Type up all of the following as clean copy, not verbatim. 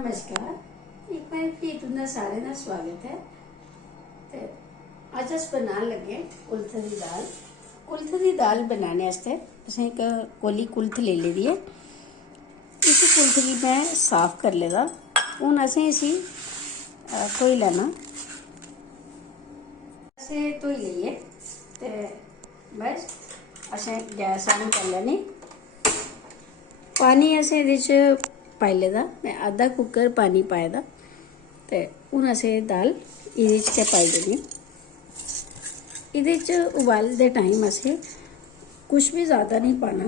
नमस्कार। एक बार फिर तुंदा सारे का स्वागत है। ते अज अस बनाने लगे कुल्थ की दाल। कुल्थ की दाल बनाने वास्ते असें एक कोली कुल्थ ले ली दी है। इस कुल्थ की मैं साफ कर लेदा। हूँ असें इसी धोई लैना। असें धोई लेइए ते बस असें गैस ऑन कर लैनी। पानी असें एह्दे च पाई लेदा। मैं आधा कुकर पानी पाए दा ते हून असें दाल एह्दे च गै पाई देनी। एह्दे च उबालदे टाइम असें कुछ भी ज़्यादा नहीं पाना,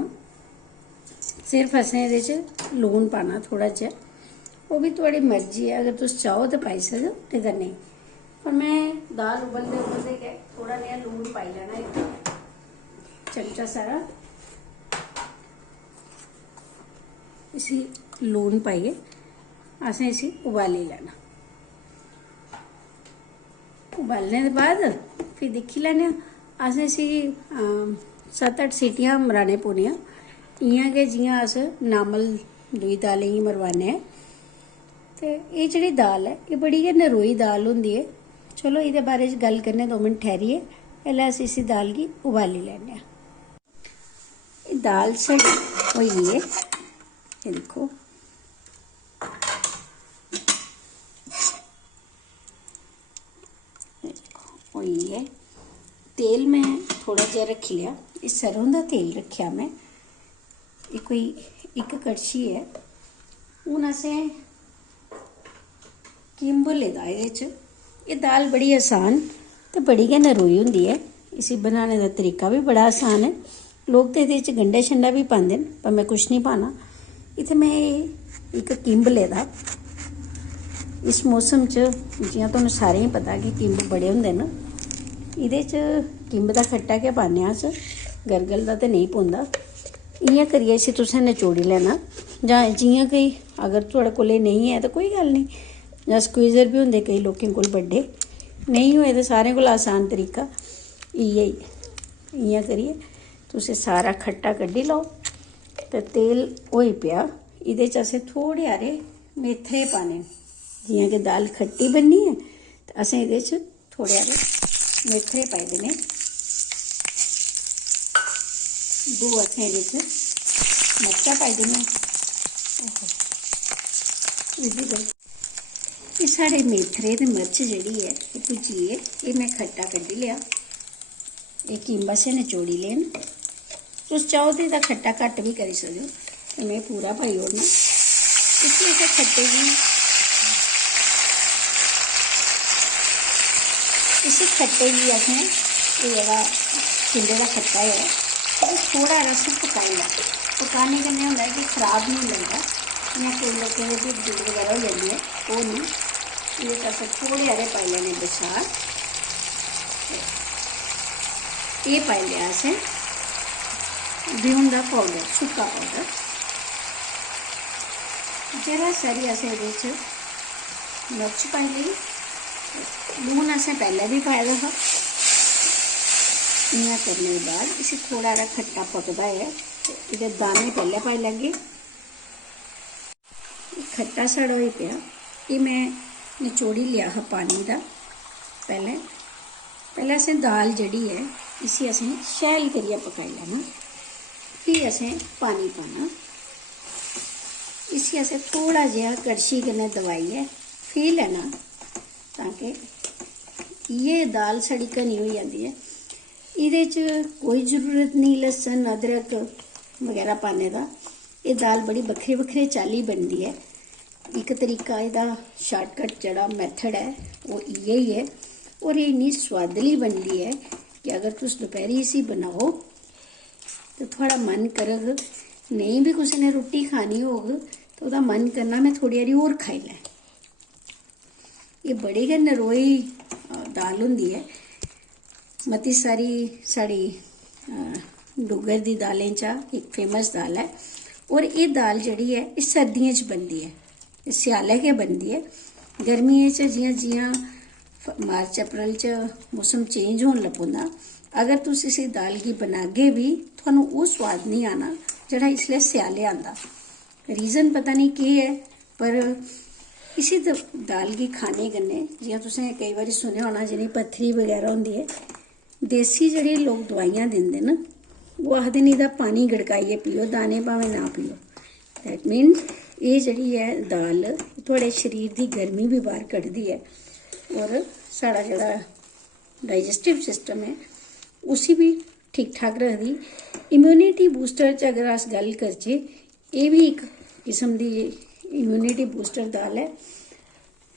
सिर्फ असें एह्दे च लून पाना थोड़ा जेहा। वो भी थोड़ी मर्जी है, अगर तुम चाहो तो पाई सकदे हो, नेईं तां नेईं। पर मैं दाल उबलदे उबलदे गै थोड़ा नेहा लून पाई लैना, एक चमचा सारा। इसी लून पाइए असें इसी उबाली लैना। उबालने के बाद फिर दिक्खी लैने असें इसी 7-8 सीटियां मराने पौनियां, इ'यां गै जि'यां अस नॉर्मल दूई दालें गी मरवाने आं। ते एह् जेह्ड़ी दाल है एह् बड़ी गै नरोई दाल होंदी है। चलो एह्दे बारे च गल्ल करने 2 मिनट ठैहरिए, पैह्लें अस इसी दाल गी उबाली लैने आं। एह् दाल साढ़ी होई गेई है, एह् दिक्खो। होई है। तेल मैं थोड़ा जिहा रखी लिया, एह् सरों दा तेल रखेआ मैं। एह् कोई 1 कड़छी है। हून असें किम्ब लेदा एह्दे च। एह् दाल बड़ी आसान ते बड़ी गै नरोई होंदी है। इसी बनाने दा तरीका भी बड़ा आसान है। लोग ते एह्दे च गंढा शंडा भी पांदे न, पर मैं कुछ नहीं पाना। इत्थै मैं 1 किम्ब लेदा। इस मौसम च जि'यां तुहानूं सारें गी पता कि किम्ब बड़े होंदे न। एह्दे च किम्ब दा खट्टा गै पान्ने अस, गरगल दा ते नेईं पौंदा। इ'यां करियै इसी तुसें नचोड़ी लैना, जां जि'यां कि अगर थुआढ़े कोल नेईं है ते कोई गल्ल नहीं, जां स्क्वीज़र भी होंदे केईं लोकें कोल बड्डे। नेईं होए ते सारें कोला आसान तरीका इ'यै ही ऐ। इ'यां करियै तुसें सारा खट्टा कड्ढी लैओ ते तेल होई पेआ। एह्दे च असें थोड़े हारे मेथरे पाने न। जि'यां कि दाल खट्टी बननी है ते असें एह्दे च थोड़े हारे मेथरे पाई देने। 2 असें एह्दे च मर्चां पाई देनियां। एह् साढ़े मेथरे ते मर्च जेह्ड़ी है एह् भुज्जी है। एह् मैं खट्टा कड्ढी लेआ। एह् किम्ब असें नचोड़ी ले न। तुस चाहो ते एह्दा खट्टा घट्ट भी करी सकदे हो, ते में पूरा पाई ओड़ना। इसी असें खट्टे गी असें एह् जेह्ड़ा किम्बे दा खट्टा है थोड़ा हारा असें पकाई लैना। पकाने कन्नै होंदा है कि खराब नहीं लगदा। इ'यां कोई लोकें दे भिड्ड बगैरा हो जांदी है, ओह् नहीं। एह्दे च असें थोड़े हारे पाई लैने बसार। एह् पाई लेआ असें ब्यून दा पाउडर, सुक्का पाउडर। जरा सारी असें एह्दे च मर्च पाई लेई। लून असें पैह्लें भी पाए दा हा। इ'यां करने के बाद इसी थोड़ा हारा खट्टा पकदा है ते एह्दे दाने पैह्लें पाई लैगे। खट्टा साढ़ा होई पेआ। एह् मैं नचोड़ी लेआ हा पानी दा। पैह्लें असें दाल जेह्ड़ी है इसी असें शैल करियै पकाई लैना। फ्ही असें पानी पाना। इसी असें थोड़ा जेहा कड़छी कन्नै दबाइयै फ्ही लैना, ताकि ये दाल साढ़ी घनी होई जाती है। एह्दे च कोई जरूरत नहीं लहसुन अदरक बगैरा पाने दा। एह् दाल बड़ी बक्खरी बक्खरी चाल्ली बनदी है। एक तरीका एह्दा शार्टकट जेह्ड़ा मैथड है वो इ'यै ही है। और एह् इन्नी सोआदली बनदी है कि अगर तुस दपैह्री इसी बनाओ तो थुआढ़ा मन करग, नेईं भी कुसै ने रुट्टी खानी होग तो ओह्दा मन करना मैं थोड़ी हारी होर खाई लैं। एह् बड़ी गै नरोई दाल होंदी है। मती सारी साढ़ी डुग्गर दी दालें चा इक फेमस दाल है। और एह् दाल जेह्ड़ी है एह् सर्दियें च बनदी है, एह् स्यालै गै बनदी है। गर्मियें च जि'यां जि'यां मार्च अप्रैल च मौसम चेंज होन लगी पौंदा, अगर तुस इसी दाल गी बनागे भी थुहानूं ओह् सोआद नहीं आना जेह्ड़ा इसलै स्यालै आंदा। रीज़न पता नहीं केह् है, पर इसी दाल गी खाने कन्नै जियां तुसें कई बारी सुनेआ होना जि'नें पत्थरी बगैरा होंदी है, देसी जेह्ड़े लोग दवाइयां दिंदे न वो आखदे न एह्दा पानी गड़काइयै पियो, दाने भावें ना पियो। दैट मीन्स एह् जेह्ड़ी है दाल थुआढ़े शरीर दी गर्मी भी बाहर कड्ढदी है और साढ़ा जेह्ड़ा डाइजेस्टिव सिस्टम है उसी भी ठीक ठाक रखदी। इम्यूनिटी बूस्टर च अगर अस गल्ल करचै, एह् भी इक किस्म दी इम्यूनिटी बूस्टर दाल है।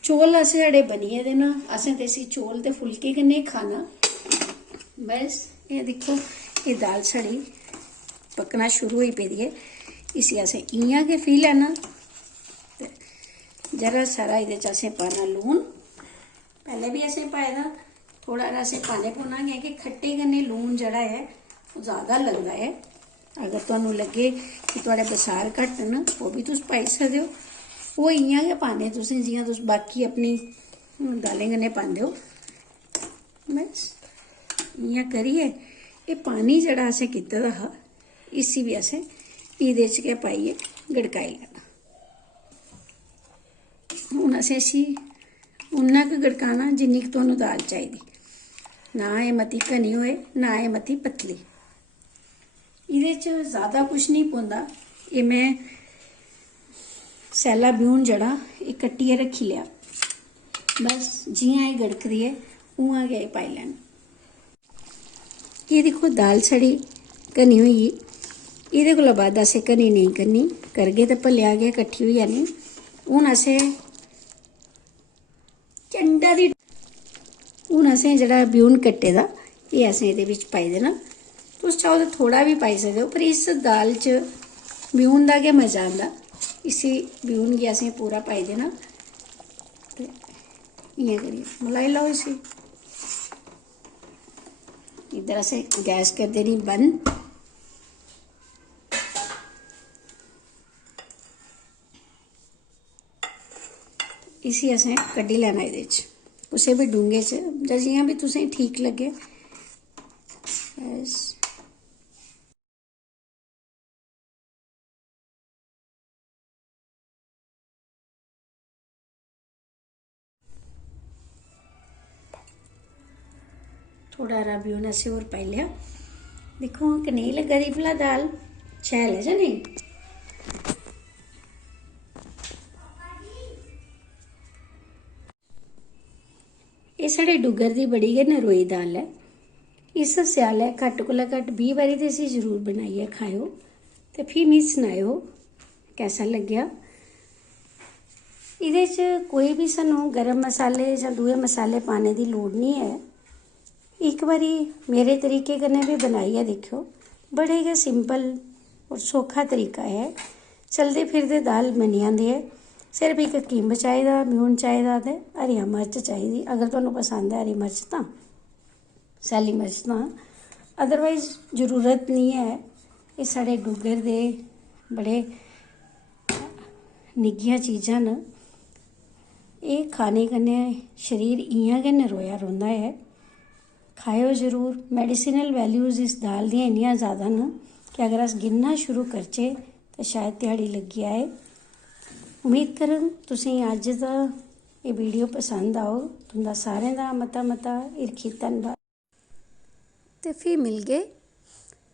चौल अस साढ़े बनी गेदे न, असें ते इसी चौल ते फुल्के कन्नै खाना। बस एह् दिक्खो एह् दाल साढ़ी पक्कना शुरू होई पेदी है। इसी असें इ'यां गै पी लैना ते जरा सारा एह्दे च असें पाना लून। पैह्लें भी असें पाए दा, थोड़ा हारा असें पाने पौना क्योंकि खट्टे कन्नै लून जेह्ड़ा है ओह् ज़्यादा लगदा है। अगर तुहानूं लग्गे कि थुआढ़े बसार घट्ट न ओह् भी तुस पाई सकदे हो। ओह् इ'यां गै पाने तुसें जियां तुस बाकी अपनी दालें कन्नै पांदे हो। बस इ'यां करियै एह् पानी जेह्ड़ा असें कीते दा हा इसी भी असें एह्दे च गै पाइयै गड़काई लैना। हून असें इसी उन्ना गै गड़काना जिन्नी कि तुहानूं दाल चाहिदी, ना एह् मती घनी होए ना एह् मती पतली। एह्दे च ज़्यादा कुछ नहीं पौंदा। एह् में सैल्ला ब्यून जेह्ड़ा एह् कट्टियै रक्खी लेआ, बस जियां एह् गड़कदी है उ'आं गै एह् पाई लैना। एह् दिक्खो दाल साढ़ी घनी होई गेई, एह्दे कोला बाद असें घनी नेईं करनी, करगे ते भलेआं गै कट्ठी होई जानी। हून असें चंडा दी हून असें जेह्ड़ा ब्यून कट्टे दा एह् असें एह्दे बिच्च पाई देना। तुस चाहो तो थोड़ा भी पाई सकदे हो, पर इस दाल च ब्यून दा गै मज़ा आंदा। इसी ब्यून गी असें पूरा पाई देना ते इ'यां करियै मलाई लैओ इसी। इद्धर असें गैस करी देनी बंद। इसी असें कड्ढी लैना एह्दे च कुसै बी डूंगे च जां जियां भी तुसेंगी ठीक लग्गे। बस थोड़ा हारा ब्यून असें होर पाई लेआ। दिक्खो हां कनेही लग्गा दी भला दाल, शैल है जां नेईं? एह् साढ़े डुग्गर दी बड़ी गै नरोई दाल ऐ। इस स्यालै घट्ट कोला घट्ट 20 बारी ते इसी जरूर बनाइयै खाएओ ते फ्ही मिगी सनाएओ कैसा लग्गेआ। एह्दे च कोई भी सानूं गर्म मसाले जां दूए मसाले पाने दी लोड़ नहीं ऐ। इक बारी मेरे तरीके कन्नै भी बनाइयै दिक्खेओ, बड़े गै सिंपल और सौखा तरीका है। चलदे फिरदे दाल बनी जंदी है। सिर्फ इक किम्ब चाहिदा, ब्यून चाहिदा ते हरियां मर्च चाहिदी। अगर तुहानूं पसंद है हरी मर्च तां, सैल्ली मर्च तां, अदरवाइज जरूरत नहीं है। एह् साढ़े डुग्गर दे बड़े निग्गियां चीज़ां न। एह् खाने कन्नै शरीर इ'यां गै नरोया रौंह्दा है। खाएओ जरूर। मैडिसिनल वैल्यूज़ इस दाल दियां इन्नियां ज़्यादा न कि अगर अस गिनना शुरू करचै ते शायद ध्याड़ी लग्गी जाए। उम्मीद करङ तुसेंगी अज्ज दा एह् वीडियो पसंद आओ। तुं'दा सारें दा मता मता हिरखी धन्नबाद। ते फ्ही मिलगे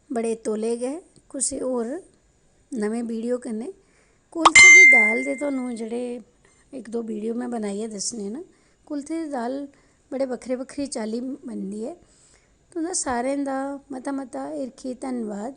बड़े तौले गै कुसै होर नमें वीडियो कन्नै। कुल्थ दी दाल दे तुहानूं जेह्ड़े इक दो वीडियो में बनाइयै दस्सने न। कुल्थ दी दाल बड़े बक्खरी बक्खरी चाल्ली बनदी है। तुं'दा सारें दा मता मता हिरखी धन्नबाद।